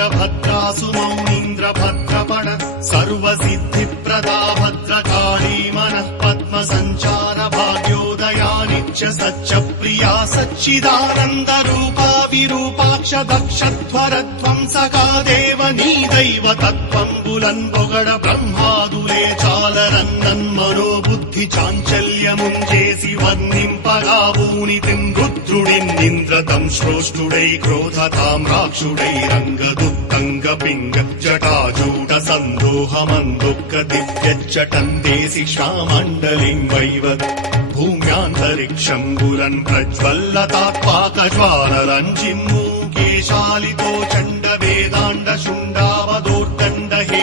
वीरभद्रासु मौनीन्द्रभद्रपण सर्वसिद्धिप्रदा भद्रकाली मनः पद्मसञ्चार भाग्योदया नित्य सच्चप्रिया सच्चिदानन्दरूपा विरूपाक्ष दक्षध्वरध्वंसका देव नी दैव तत्त्वम्बुलन् పొగడ బ్రహ్మాదులే చాలరన్నన్మనోబుద్ధి చాంచల్యముంచేసి వర్ణింపగా ఊనితిం రుద్రుడిన్నింద్రతం శ్రోష్ఠుడై క్రోధతాం రాక్షుడై రంగదుత్తంగ పింగ జటాజూట సందోహమందుఃఖ దివ్యచ్చటందేసి శ్వామండలిం వైవత్ భూమ్యాంతరిక్షంబులన్ ప్రజ్వల్లతాత్పాకజ్వాలరంజిమ్మూ కేశాలితో చండ వేదాండ శుండావదోర్దండ హే